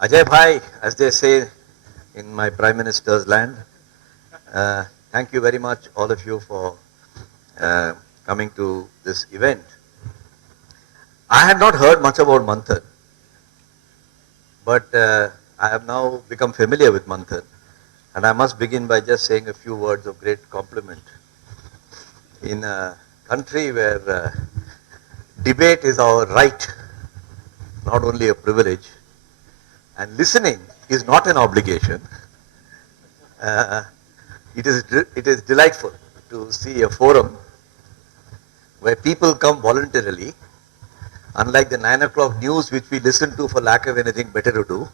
Ajay Bhai, as they say in my Prime Minister's land, thank you very much, all of you, for coming to this event. I had not heard much about Manthan, but I have now become familiar with Manthan, and I must begin by just saying a few words of great compliment. In a country where debate is our right, not only a privilege, and listening is not an obligation, it is delightful to see a forum where people come voluntarily, unlike the 9 o'clock news which we listen to for lack of anything better to do.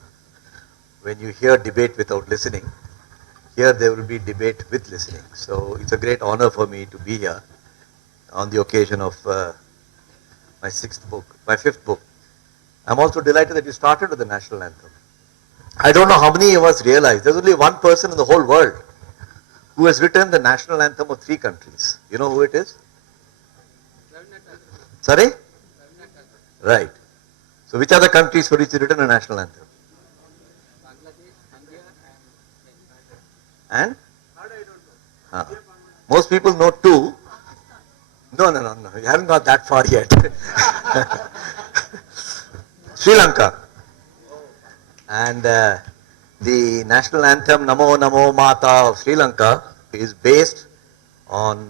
When you hear debate without listening, here there will be debate with listening. So it's a great honor for me to be here on the occasion of my fifth book. I'm also delighted that you started with the national anthem. I don't know how many of us realize there's only one person in the whole world who has written the national anthem of 3 countries. You know who it is? Sorry? Right. So which are the countries for which he written a national anthem? And? Most people know 2. No. You haven't got that far yet. Sri Lanka. And the national anthem Namo Namo Mata of Sri Lanka is based on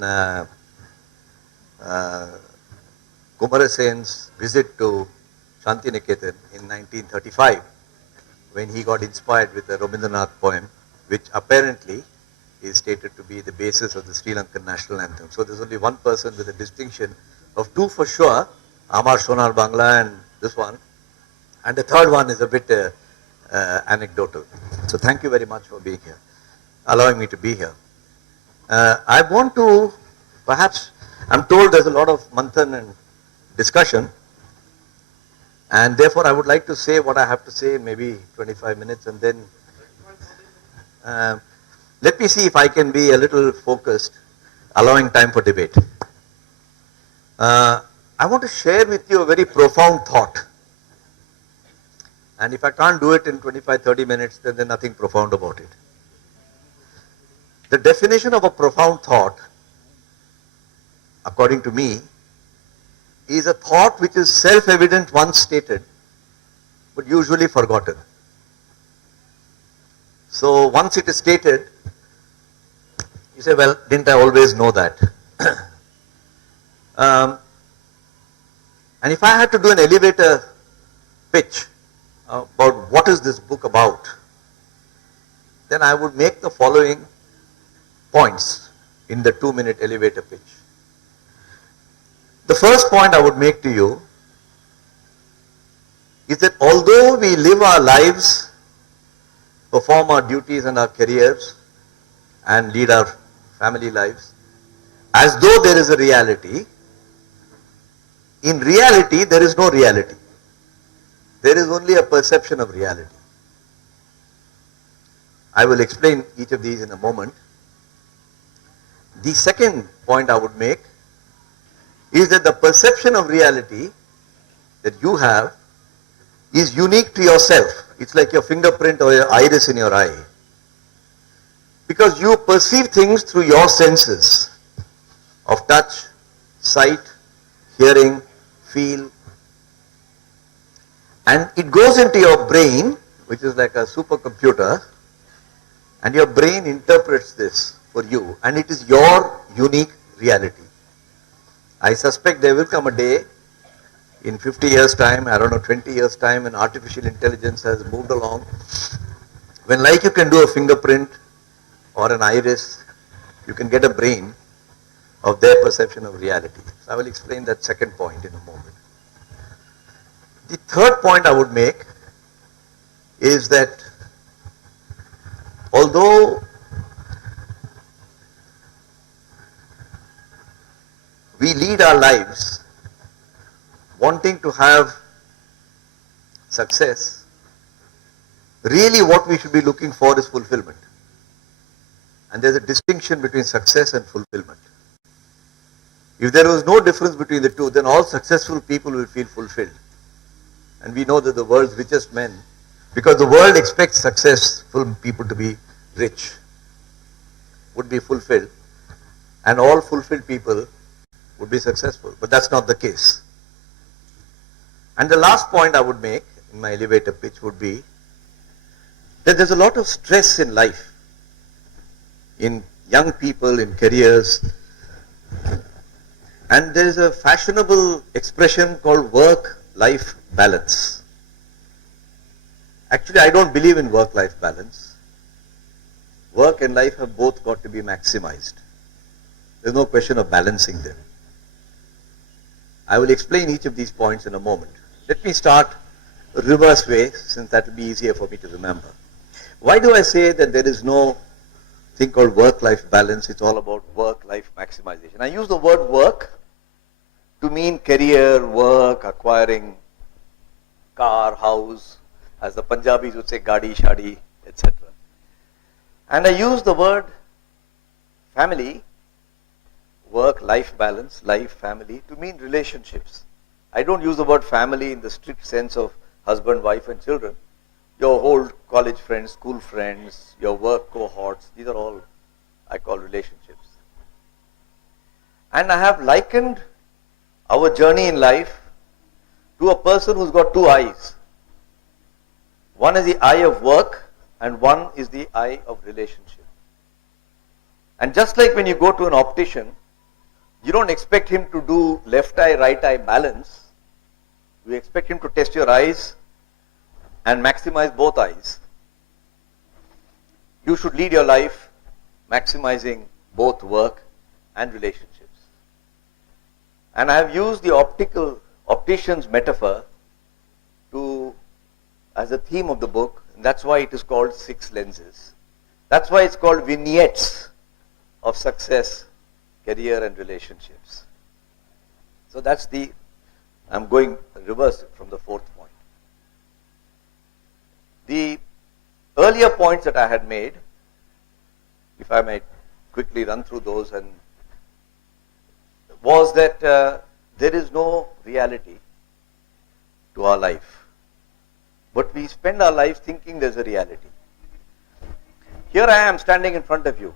Kumarasen's visit to Shantiniketan in 1935, when he got inspired with the Rabindranath poem, which apparently is stated to be the basis of the Sri Lankan national anthem. So there's only one person with a distinction of 2 for sure, Amar Sonar Bangla and this one. And the third one is a bit anecdotal. So thank you very much for being here, allowing me to be here. I want to, perhaps, I'm told there's a lot of manthan and discussion, and therefore I would like to say what I have to say in maybe 25 minutes, and then let me see if I can be a little focused, allowing time for debate. I want to share with you a very profound thought. And if I can't do it in 25-30 minutes, then there's nothing profound about it. The definition of a profound thought, according to me, is a thought which is self-evident once stated, but usually forgotten. So once it is stated, you say, well, didn't I always know that? And if I had to do an elevator pitch about what is this book about, then I would make the following points in the 2-minute elevator pitch. The first point I would make to you is that although we live our lives, perform our duties and our careers, and lead our family lives, as though there is a reality, in reality there is no reality. There is only a perception of reality. I will explain each of these in a moment. The second point I would make is that the perception of reality that you have is unique to yourself. It's like your fingerprint or your iris in your eye. Because you perceive things through your senses of touch, sight, hearing, feel. And it goes into your brain, which is like a supercomputer, and your brain interprets this for you, and it is your unique reality. I suspect there will come a day in 50 years' time, 20 years' time, when artificial intelligence has moved along, when like you can do a fingerprint or an iris, you can get a brain of their perception of reality. So I will explain that second point in a moment. The third point I would make is that although we lead our lives wanting to have success, really what we should be looking for is fulfillment. And there's a distinction between success and fulfillment. If there was no difference between the two, then all successful people will feel fulfilled. And we know that the world's richest men Because the world expects successful people to be rich, would be fulfilled, and all fulfilled people would be successful. But that's not the case. And the last point I would make in my elevator pitch would be that there's a lot of stress in life, in young people, in careers, and there is a fashionable expression called work-life balance. Actually, I don't believe in work-life balance. Work and life have both got to be maximized. There's no question of balancing them. I will explain each of these points in a moment. Let me start a reverse way, since that will be easier for me to remember. Why do I say that there is no thing called work-life balance? It's all about work-life maximization. I use the word work to mean career, work, acquiring car, house, as the Punjabis would say, gadi, shadi, etc. And I use the word family, work-life balance, life, family, to mean relationships. I don't use the word family in the strict sense of husband, wife and children. Your old college friends, school friends, your work cohorts, these are all I call relationships. And I have likened our journey in life to a person who's got two eyes. One is the eye of work and one is the eye of relationship. And just like when you go to an optician, you don't expect him to do left eye, right eye balance. You expect him to test your eyes and maximize both eyes. You should lead your life maximizing both work and relationships. And I have used the optician's metaphor as a theme of the book, and that's why it is called 6 lenses. That's why it's called Vignettes of Success, Career and Relationships. So I'm going reverse from the 4th point. The earlier points that I had made, if I might quickly run through those, was that there is no reality to our life. But we spend our life thinking there's a reality. Here I am standing in front of you.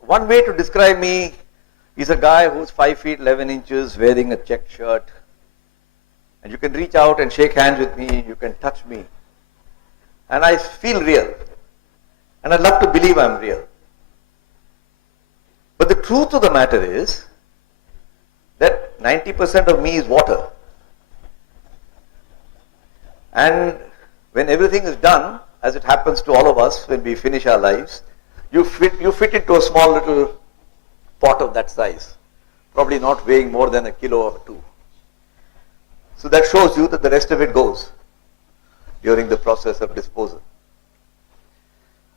One way to describe me is a guy who's 5 feet 11 inches, wearing a checked shirt. And you can reach out and shake hands with me, you can touch me. And I feel real. And I'd love to believe I'm real. But the truth of the matter is that 90% of me is water. And when everything is done, as it happens to all of us when we finish our lives, you fit into a small little pot of that size, probably not weighing more than a kilo or 2. So that shows you that the rest of it goes during the process of disposal.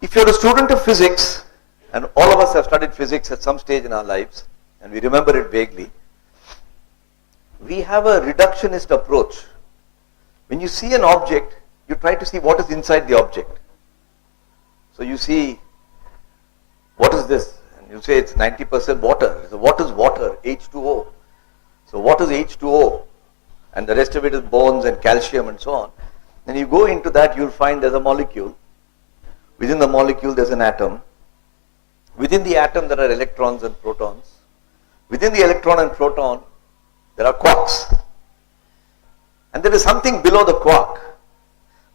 If you're a student of physics, and all of us have studied physics at some stage in our lives, and we remember it vaguely, we have a reductionist approach. When you see an object, you try to see what is inside the object. So you see, what is this? And you say it's 90% water. So what is water? H2O. So what is H2O? And the rest of it is bones and calcium and so on. Then you go into that, you'll find there's a molecule. Within the molecule, there's an atom. Within the atom, there are electrons and protons. Within the electron and proton, there are quarks. And there is something below the quark,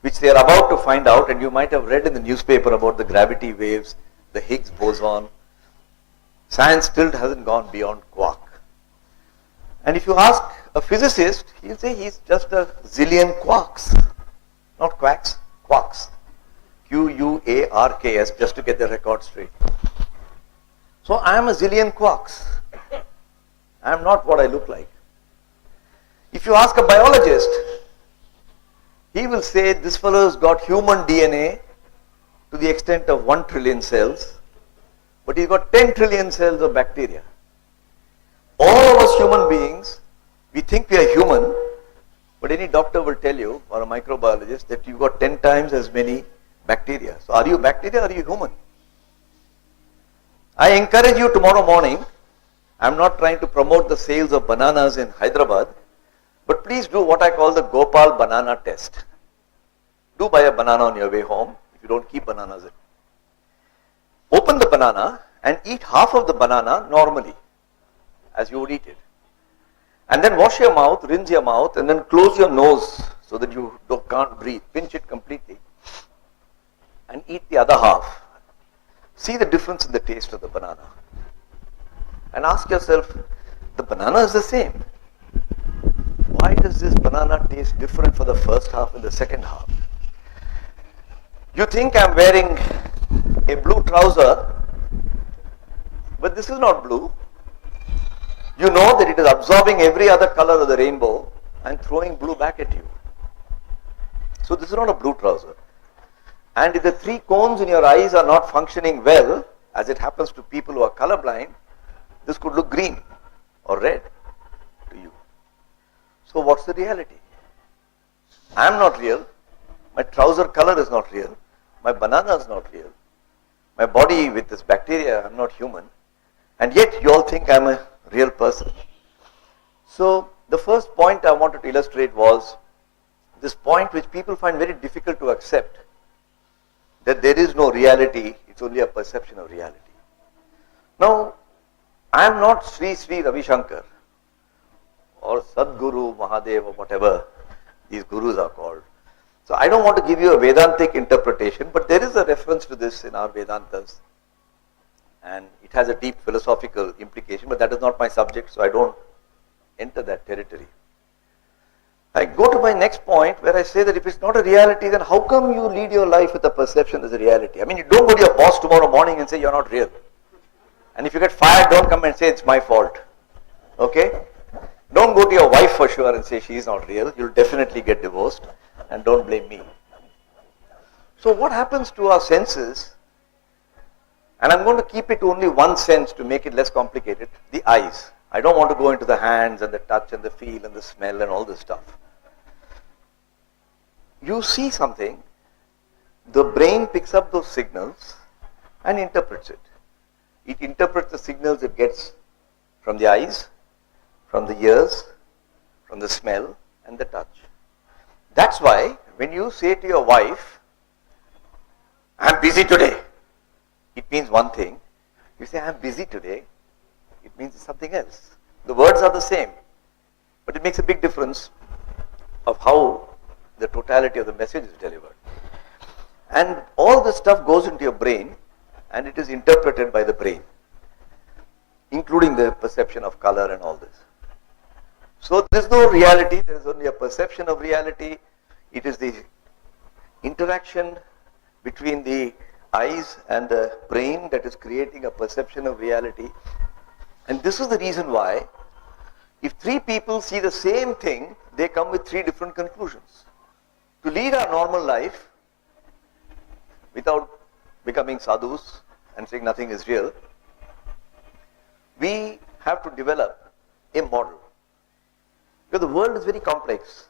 which they are about to find out, and you might have read in the newspaper about the gravity waves, the Higgs boson. Science still hasn't gone beyond quark. And if you ask a physicist, he'll say he's just a zillion quarks. Not quacks, quarks. Q-U-A-R-K-S, just to get the record straight. So I am a zillion quarks. I am not what I look like. If you ask a biologist, he will say this fellow's got human DNA to the extent of 1 trillion cells, but he's got 10 trillion cells of bacteria. All of us human beings, we think we are human, but any doctor will tell you, or a microbiologist, that you've got 10 times as many bacteria. So are you bacteria or are you human? I encourage you tomorrow morning, I'm not trying to promote the sales of bananas in Hyderabad, but please do what I call the Gopal banana test. do buy a banana on your way home, if you don't keep bananas in. Open the banana and eat half of the banana normally, as you would eat it. And then wash your mouth, rinse your mouth, and then close your nose so that you can't breathe. Pinch it completely. And eat the other half. See the difference in the taste of the banana. And ask yourself, the banana is the same. Why does this banana taste different for the first half and the second half? You think I'm wearing a blue trouser, but this is not blue. You know that it is absorbing every other color of the rainbow and throwing blue back at you. So this is not a blue trouser. And if the three cones in your eyes are not functioning well, as it happens to people who are colorblind, this could look green or red to you. So what's the reality? I am not real. My trouser color is not real. My banana is not real. My body with this bacteria, I'm not human. And yet you all think I'm a real person. So the first point I wanted to illustrate was this point which people find very difficult to accept, that there is no reality, it's only a perception of reality. Now, I am not Sri Sri Ravi Shankar or Sadguru Mahadev or whatever these gurus are called. So I don't want to give you a Vedantic interpretation, but there is a reference to this in our Vedantas. And it has a deep philosophical implication, but that is not my subject, so I don't enter that territory. I go to my next point where I say that if it's not a reality, then how come you lead your life with a perception as a reality? I mean, you don't go to your boss tomorrow morning and say you're not real. And if you get fired, don't come and say it's my fault. Okay? Don't go to your wife for sure and say she is not real. You'll definitely get divorced, and don't blame me. So what happens to our senses? And I'm going to keep it to only one sense to make it less complicated, the eyes. I don't want to go into the hands and the touch and the feel and the smell and all this stuff. You see something, the brain picks up those signals and interprets it. It interprets the signals it gets from the eyes, from the ears, from the smell and the touch. That's why when you say to your wife, I'm busy today, it means one thing. You say, I'm busy today, it means something else. The words are the same, but it makes a big difference of how the totality of the message is delivered. And all this stuff goes into your brain and it is interpreted by the brain, including the perception of color and all this. So there is no reality, there is only a perception of reality. It is the interaction between the eyes and the brain that is creating a perception of reality. And this is the reason why if three people see the same thing, they come with three different conclusions. To lead our normal life without becoming sadhus and saying nothing is real, we have to develop a model. Because the world is very complex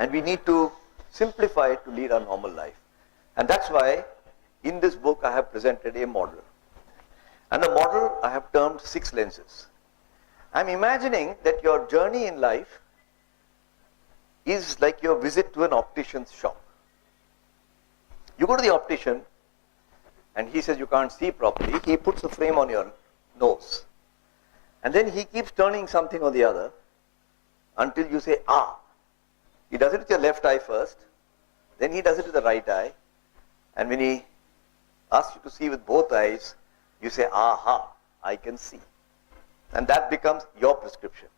and we need to simplify it to lead our normal life. And that's why in this book I have presented a model. And the model I have termed 6 lenses. I'm imagining that your journey in life is like your visit to an optician's shop. You go to the optician and he says you can't see properly. He puts a frame on your nose. And then he keeps turning something or the other until you say, ah. He does it with your left eye first. Then he does it with the right eye. And when he asks you to see with both eyes, you say, aha, I can see. And that becomes your prescription.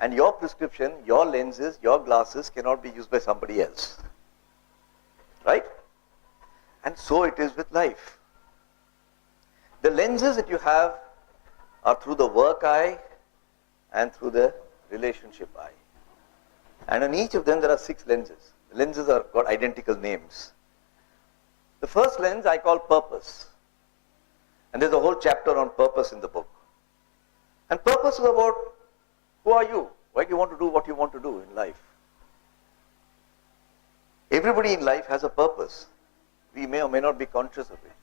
And your prescription, your lenses, your glasses cannot be used by somebody else. Right? And so it is with life. The lenses that you have are through the work eye and through the relationship eye. And on each of them there are 6 lenses. The lenses are got identical names. The first lens I call purpose. And there's a whole chapter on purpose in the book. And purpose is about who are you? Why do you want to do what you want to do in life? Everybody in life has a purpose. We may or may not be conscious of it.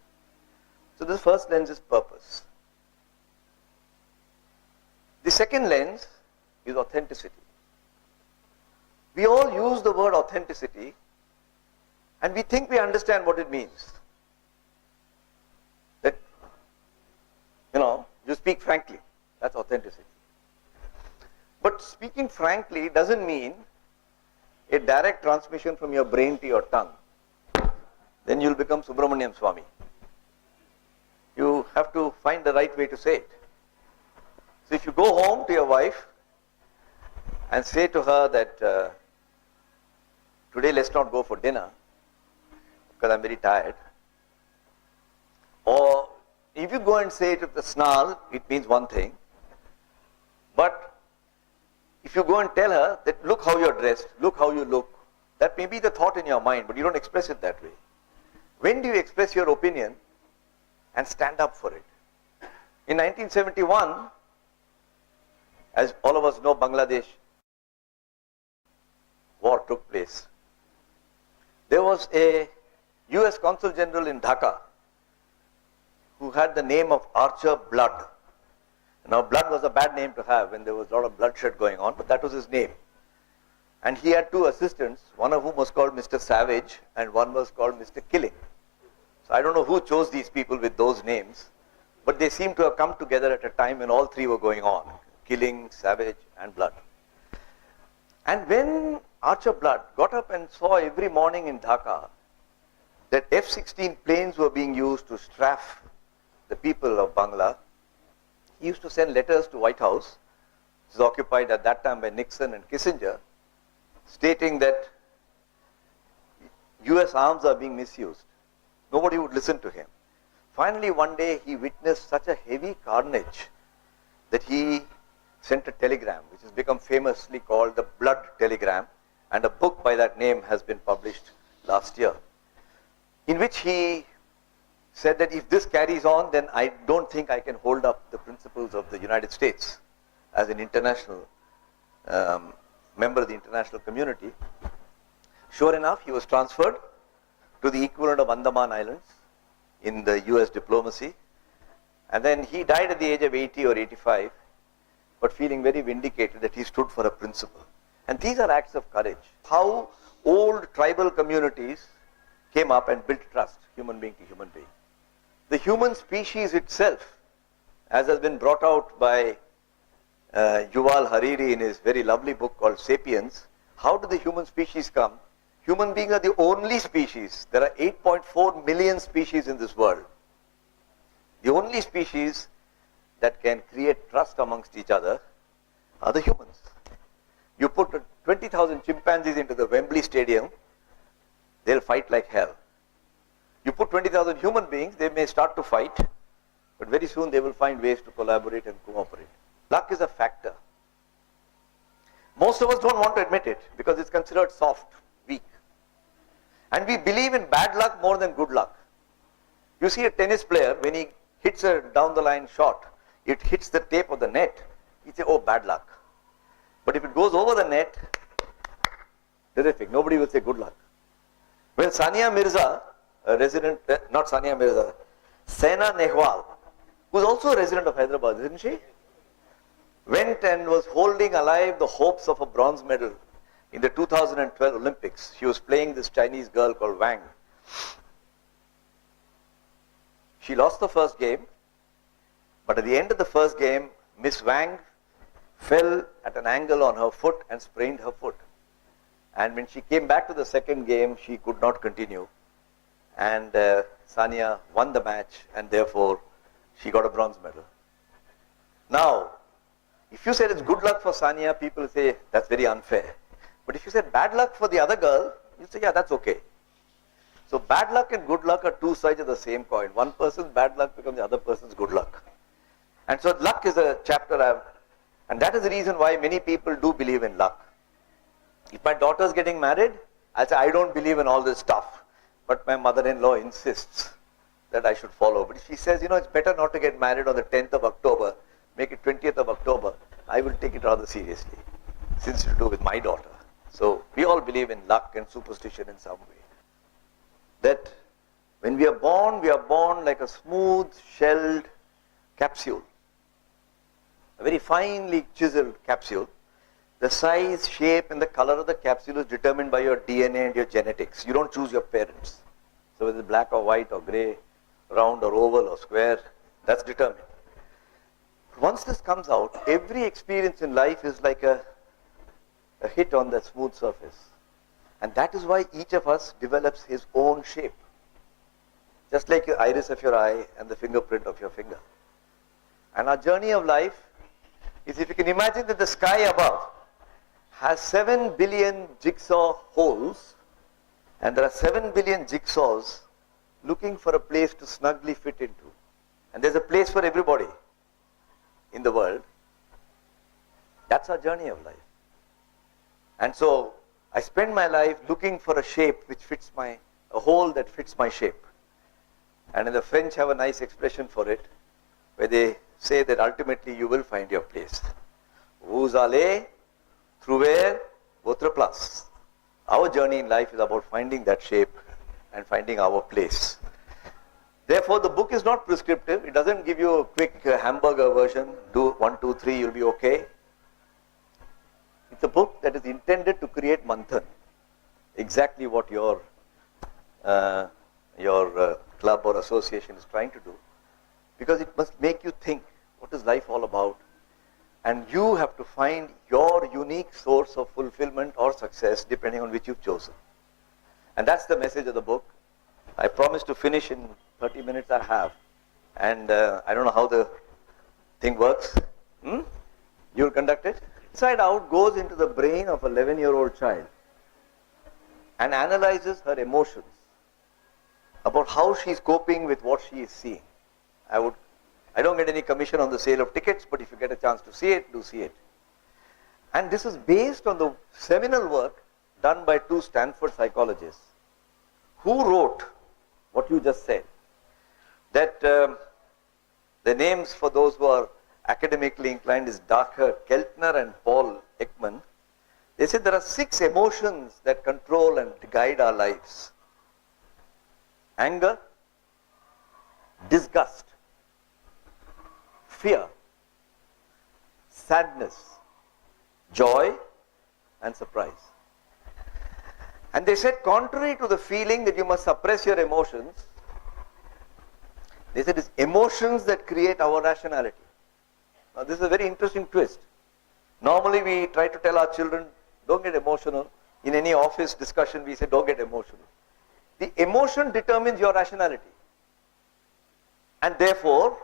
So the first lens is purpose. The second lens is authenticity. We all use the word authenticity And we think we understand what it means. That, you speak frankly. That's authenticity. But speaking frankly doesn't mean a direct transmission from your brain to your tongue. Then you'll become Subramaniam Swami. You have to find the right way to say it. So if you go home to your wife and say to her that today let's not go for dinner because I'm very tired, or if you go and say it with a snarl, it means one thing. But if you go and tell her that look how you're dressed, look how you look, that may be the thought in your mind, but you don't express it that way. When do you express your opinion and stand up for it? In 1971, as all of us know, Bangladesh war took place. There was a US Consul General in Dhaka who had the name of Archer Blood. Now, Blood was a bad name to have when there was a lot of bloodshed going on, but that was his name. And he had two assistants, one of whom was called Mr. Savage and one was called Mr. Killing. So I don't know who chose these people with those names, but they seem to have come together at a time when all three were going on: Killing, Savage and Blood. And when Archer Blood got up and saw every morning in Dhaka that F-16 planes were being used to strafe the people of Bangla, he used to send letters to White House, which was occupied at that time by Nixon and Kissinger, stating that US arms are being misused. Nobody would listen to him. Finally, one day he witnessed such a heavy carnage that he sent a telegram, which has become famously called the Blood Telegram, and a book by that name has been published last year, in which he said that if this carries on, then I don't think I can hold up the principles of the United States as an international member of the international community. Sure enough, he was transferred to the equivalent of Andaman Islands in the US diplomacy, and then he died at the age of 80 or 85, but feeling very vindicated that he stood for a principle. And these are acts of courage. How old tribal communities came up and built trust, human being to human being. The human species itself, as has been brought out by Yuval Hariri in his very lovely book called Sapiens, how did the human species come? Human beings are the only species. There are 8.4 million species in this world. The only species that can create trust amongst each other are the humans. You put 20,000 chimpanzees into the Wembley Stadium, they'll fight like hell. You put 20,000 human beings, they may start to fight, but very soon they will find ways to collaborate and cooperate. Luck is a factor. Most of us don't want to admit it because it's considered soft, weak. And we believe in bad luck more than good luck. You see a tennis player, when he hits a down the line shot, it hits the tape of the net, he say, oh, bad luck. But if it goes over the net, terrific, nobody will say good luck. When Sania Mirza, a resident, not Sania Mirza, Saina Nehwal, who's also a resident of Hyderabad, isn't she? Went and was holding alive the hopes of a bronze medal in the 2012 Olympics. She was playing this Chinese girl called Wang. She lost the first game, but at the end of the first game, Miss Wang fell at an angle on her foot and sprained her foot. And when she came back to the second game, she could not continue. And Sania won the match, and therefore she got a bronze medal. Now, if you said it's good luck for Sania, people say that's very unfair. But if you said bad luck for the other girl, you say, yeah, that's okay. So bad luck and good luck are two sides of the same coin. One person's bad luck becomes the other person's good luck. And so luck is a chapter and that is the reason why many people do believe in luck. If my daughter's getting married, I'll say, I don't believe in all this stuff. But my mother-in-law insists that I should follow. But if she says, it's better not to get married on the 10th of October, make it 20th of October, I will take it rather seriously, since it's to do with my daughter. So we all believe in luck and superstition in some way. That when we are born like a smooth shelled capsule, a very finely chiseled capsule, The size, shape, and the color of the capsule is determined by your DNA and your genetics. You don't choose your parents. So whether it's black or white or grey, round or oval or square, that's determined. Once this comes out, every experience in life is like a hit on the smooth surface. And that is why each of us develops his own shape. Just like the iris of your eye and the fingerprint of your finger. And our journey of life is, if you can imagine that the sky above has 7 billion jigsaw holes, and there are 7 billion jigsaws looking for a place to snugly fit into. And there's a place for everybody in the world. That's our journey of life. And so I spend my life looking for a shape which fits a hole that fits my shape. And in the French have a nice expression for it, where they say that ultimately you will find your place. Vous allez trouver votre place. Our journey in life is about finding that shape and finding our place. Therefore, the book is not prescriptive. It doesn't give you a quick hamburger version. Do 1, 2, 3, you'll be okay. It's a book that is intended to create manthan. Exactly what your club or association is trying to do. Because it must make you think, what is life all about? And you have to find your unique source of fulfillment or success depending on which you've chosen. And that's the message of the book. I promise to finish in 30 minutes I have. And I don't know how the thing works. You'll conduct it? Inside Out goes into the brain of an 11-year-old child and analyzes her emotions about how she's coping with what she is seeing. I don't get any commission on the sale of tickets, but if you get a chance to see it, do see it. And this is based on the seminal work done by 2 Stanford psychologists who wrote what you just said. That the names for those who are academically inclined is Dacher Keltner and Paul Ekman. They said there are 6 emotions that control and guide our lives. Anger, disgust, fear, sadness, joy, and surprise. And they said, contrary to the feeling that you must suppress your emotions, they said it's emotions that create our rationality. Now this is a very interesting twist. Normally we try to tell our children, don't get emotional. In any office discussion we say, don't get emotional. The emotion determines your rationality. And therefore,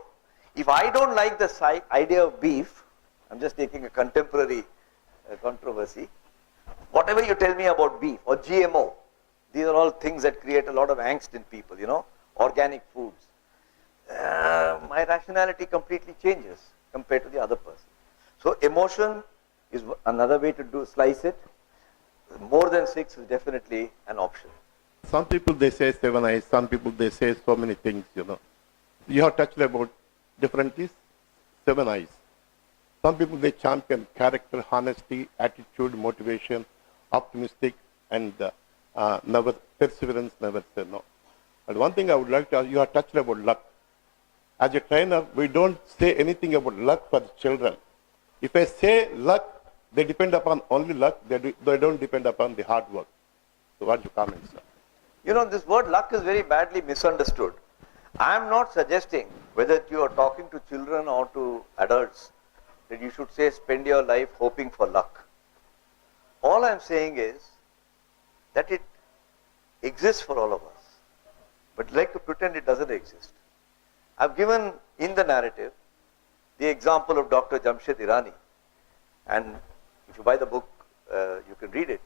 if I don't like the idea of beef, I'm just taking a contemporary controversy, whatever you tell me about beef or GMO, these are all things that create a lot of angst in people, organic foods. My rationality completely changes compared to the other person. So emotion is another way to slice it. More than 6 is definitely an option. Some people they say 7 eyes, some people they say so many things, You have touched about differently 7 eyes. Some people they champion character, honesty, attitude, motivation, optimistic, and never perseverance, never say no. But one thing I would like to ask, you have touched about luck. As a trainer, we don't say anything about luck for the children. If I say luck, they depend upon only luck, they don't depend upon the hard work. So what's your comments, sir? This word luck is very badly misunderstood. I am not suggesting, whether you are talking to children or to adults, that you should say spend your life hoping for luck. All I am saying is that it exists for all of us. But like to pretend it doesn't exist. I've given in the narrative the example of Dr. Jamshed Irani. And if you buy the book, you can read it.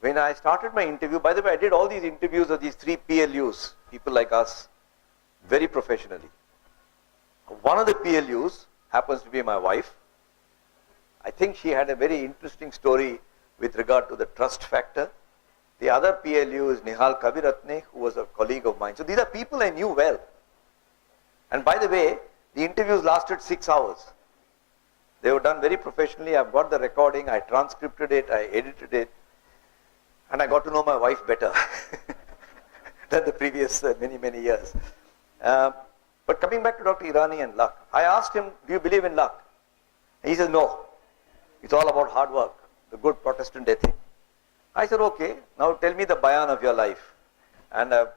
When I started my interview, by the way, I did all these interviews of these 3 PLUs, people like us, very professionally. One of the PLUs happens to be my wife. I think she had a very interesting story with regard to the trust factor. The other PLU is Nihal Kaviratne, who was a colleague of mine. So these are people I knew well. And by the way, the interviews lasted 6 hours. They were done very professionally. I've got the recording, I transcribed it, I edited it, and I got to know my wife better than the previous many years. But coming back to Dr. Irani and luck, I asked him, do you believe in luck? And he says, no. It's all about hard work, the good Protestant ethic. I said, okay, now tell me the bayan of your life. And I've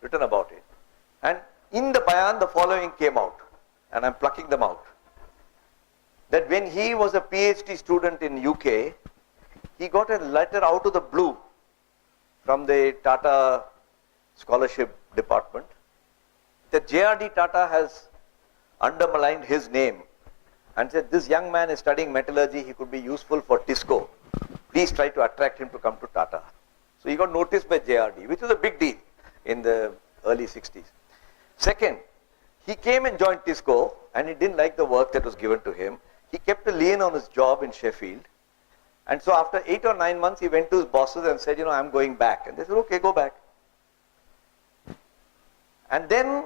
written about it. And in the bayan, the following came out. And I'm plucking them out. That when he was a PhD student in UK, he got a letter out of the blue from the Tata Scholarship Department that J.R.D. Tata has underlined his name and said, this young man is studying metallurgy, he could be useful for Tisco. Please try to attract him to come to Tata. So he got noticed by J.R.D., which was a big deal in the early 60s. Second, he came and joined Tisco and he didn't like the work that was given to him. He kept a lien on his job in Sheffield. And so after 8 or 9 months, he went to his bosses and said, I'm going back. And they said, okay, go back. And then,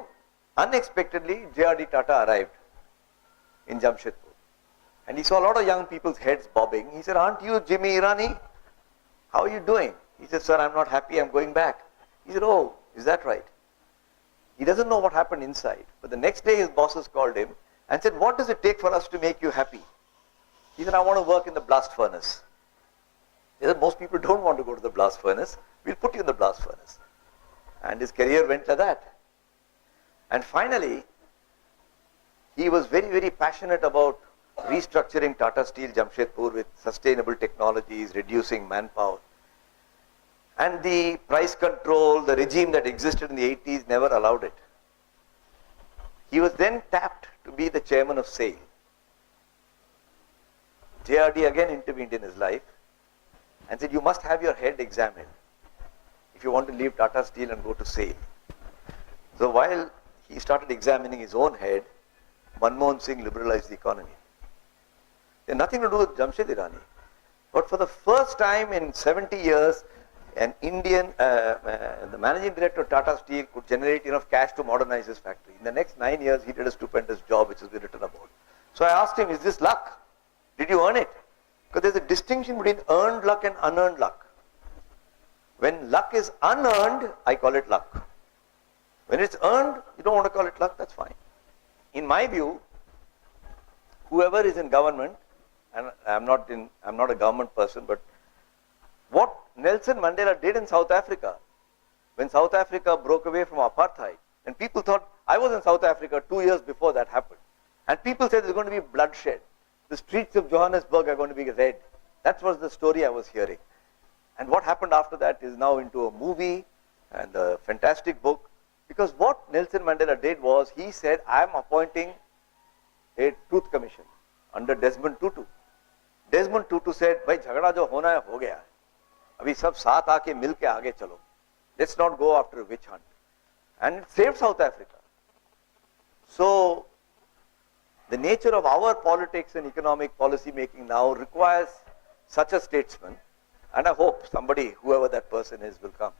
unexpectedly, J.R.D. Tata arrived in Jamshedpur. And he saw a lot of young people's heads bobbing. He said, aren't you Jimmy Irani? How are you doing? He said, sir, I'm not happy, I'm going back. He said, oh, is that right? He doesn't know what happened inside. But the next day, his bosses called him and said, what does it take for us to make you happy? He said, I want to work in the blast furnace. He said, most people don't want to go to the blast furnace. We'll put you in the blast furnace. And his career went like that. And finally, he was very, very passionate about restructuring Tata Steel Jamshedpur with sustainable technologies, reducing manpower. And the price control, the regime that existed in the 80s never allowed it. He was then tapped to be the chairman of SAIL. J.R.D. again intervened in his life and said, you must have your head examined if you want to leave Tata Steel and go to SAIL. So while he started examining his own head, Manmohan Singh liberalized the economy. They had nothing to do with Jamshed Irani. But for the first time in 70 years, an Indian, the managing director of Tata Steel could generate enough cash to modernize his factory. In the next 9 years, he did a stupendous job, which has been written about. So I asked him, is this luck? Did you earn it? Because there's a distinction between earned luck and unearned luck. When luck is unearned, I call it luck. When it's earned, you don't want to call it luck, that's fine. In my view, whoever is in government, and I'm not a government person, but what Nelson Mandela did in South Africa, when South Africa broke away from apartheid, and people thought, I was in South Africa 2 years before that happened, and people said there's going to be bloodshed. The streets of Johannesburg are going to be red. That was the story I was hearing. And what happened after that is now into a movie and a fantastic book. Because what Nelson Mandela did was, he said, I am appointing a truth commission under Desmond Tutu. Desmond Tutu said, bhai jhagda jo hona hai ho gaya hai. Abhi sab saath aake mil ke aage chalo. Let's not go after a witch hunt. And it saved South Africa. So, the nature of our politics and economic policy making now requires such a statesman. And I hope somebody, whoever that person is, will come.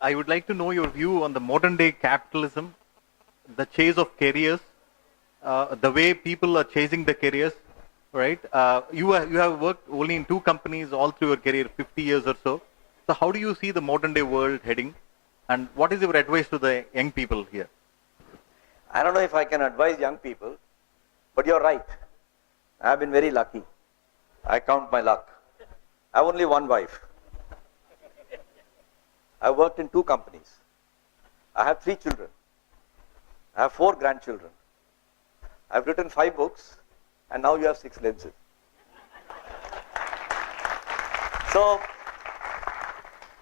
I would like to know your view on the modern day capitalism, the chase of careers, the way people are chasing the careers, right? You have worked only in 2 companies all through your career, 50 years or so. So how do you see the modern day world heading? And what is your advice to the young people here? I don't know if I can advise young people, but you're right. I have been very lucky. I count my luck. I have only one wife. I worked in 2 companies. I have 3 children. I have 4 grandchildren. I've written 5 books, and now you have 6 lenses. So,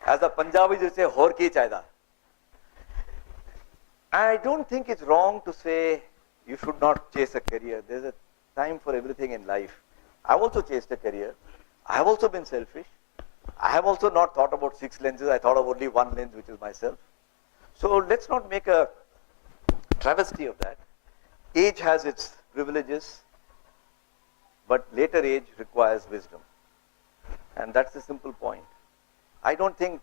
as the Punjabis would say, "Hor ki chaida." I don't think it's wrong to say you should not chase a career. There's a time for everything in life. I've also chased a career. I have also been selfish. I have also not thought about 6 lenses. I thought of only 1 lens, which is myself. So let's not make a travesty of that. Age has its privileges, but later age requires wisdom. And that's the simple point. I don't think,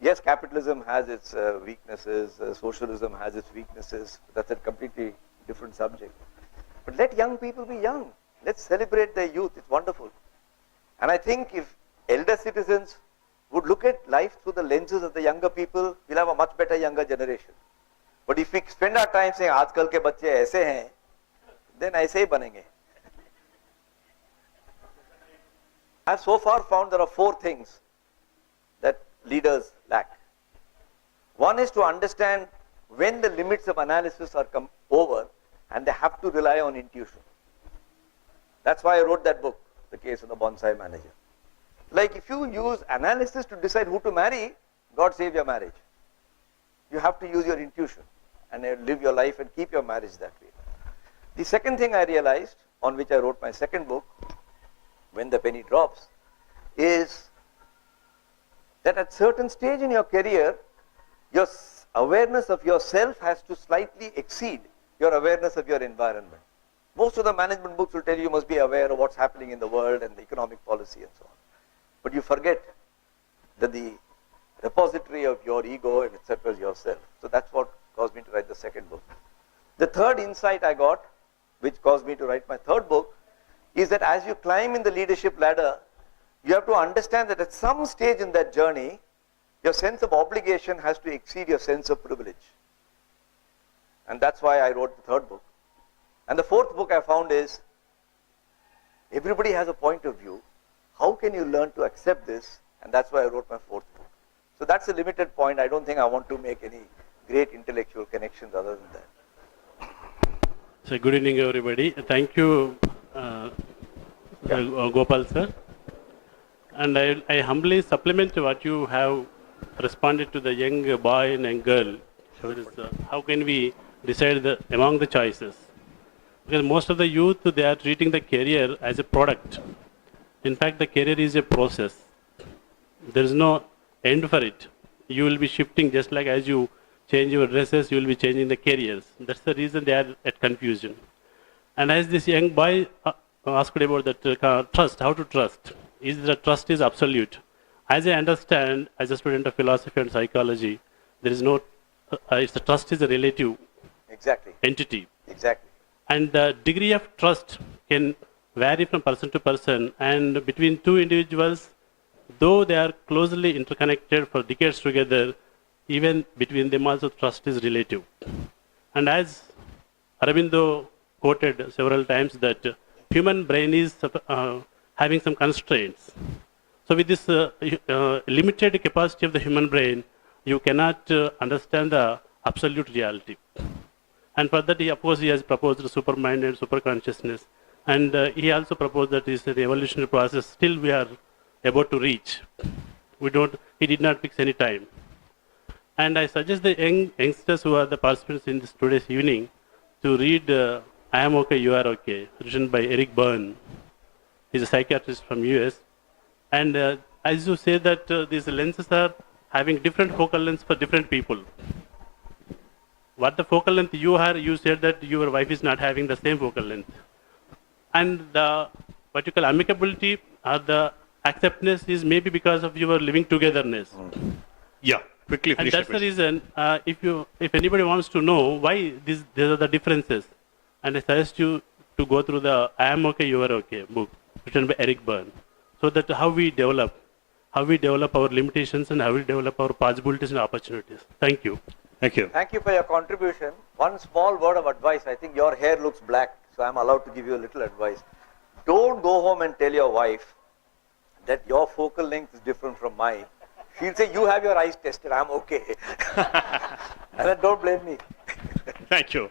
yes, capitalism has its weaknesses, socialism has its weaknesses. That's a completely different subject. But let young people be young. Let's celebrate their youth. It's wonderful. And I think if elder citizens would look at life through the lenses of the younger people, we'll have a much better younger generation. But if we spend our time saying, "Aajkal ke bacche aise hain," then ऐसे ही बनेंगे. I have so far found there are 4 things that leaders lack. One is to understand when the limits of analysis are come over and they have to rely on intuition. That's why I wrote that book, The Case of the Bonsai Manager. Like if you use analysis to decide who to marry, God save your marriage. You have to use your intuition and live your life and keep your marriage that way. The second thing I realized, on which I wrote my second book, When the Penny Drops, is that at certain stage in your career, your awareness of yourself has to slightly exceed your awareness of your environment. Most of the management books will tell you must be aware of what's happening in the world and the economic policy and so on. But you forget that the repository of your ego and etc. is yourself. So that's what caused me to write the second book. The third insight I got, which caused me to write my third book, is that as you climb in the leadership ladder, you have to understand that at some stage in that journey, your sense of obligation has to exceed your sense of privilege. And that's why I wrote the third book. And the fourth book I found is, everybody has a point of view. How can you learn to accept this? And that's why I wrote my fourth book. So that's a limited point. I don't think I want to make any great intellectual connections other than that. So good evening, everybody. Thank you, Gopal sir. And I humbly supplement what you have responded to the young boy and young girl. So it is, how can we decide among the choices? Because most of the youth, they are treating the career as a product. In fact, the career is a process. There is no end for it. You will be shifting just like as you change your dresses, you will be changing the careers. That's the reason they are at confusion. And as this young boy asked about that trust, how to trust, is the trust is absolute. As I understand, as a student of philosophy and psychology, there is no, the trust is a relative entity. Exactly. And the degree of trust can vary from person to person, and between two individuals, though they are closely interconnected for decades together, even between them also trust is relative. And as Aurobindo quoted several times that human brain is having some constraints. So with this limited capacity of the human brain, you cannot understand the absolute reality. And for that, of course, he has proposed supermind and superconsciousness. And he also proposed that is an evolutionary process still we are about to reach. He did not fix any time. And I suggest the youngsters who are the participants in this today's evening to read I Am Okay, You Are Okay, written by Eric Berne. He's a psychiatrist from US. And as you say that these lenses are having different focal lengths for different people. What the focal length you are, you said that your wife is not having the same focal length. And the what you call amicability or the acceptance is maybe because of your living togetherness. Yeah, quickly finish. And that's the reason, if anybody wants to know why these are the differences, and I suggest you to go through the I Am Okay, You Are Okay book, written by Eric Berne, so that how we develop our limitations and how we develop our possibilities and opportunities. Thank you. Thank you. Thank you for your contribution. One small word of advice. I think your hair looks black, so I'm allowed to give you a little advice. Don't go home and tell your wife that your focal length is different from mine. She'll say, you have your eyes tested, I'm okay. And then don't blame me. Thank you.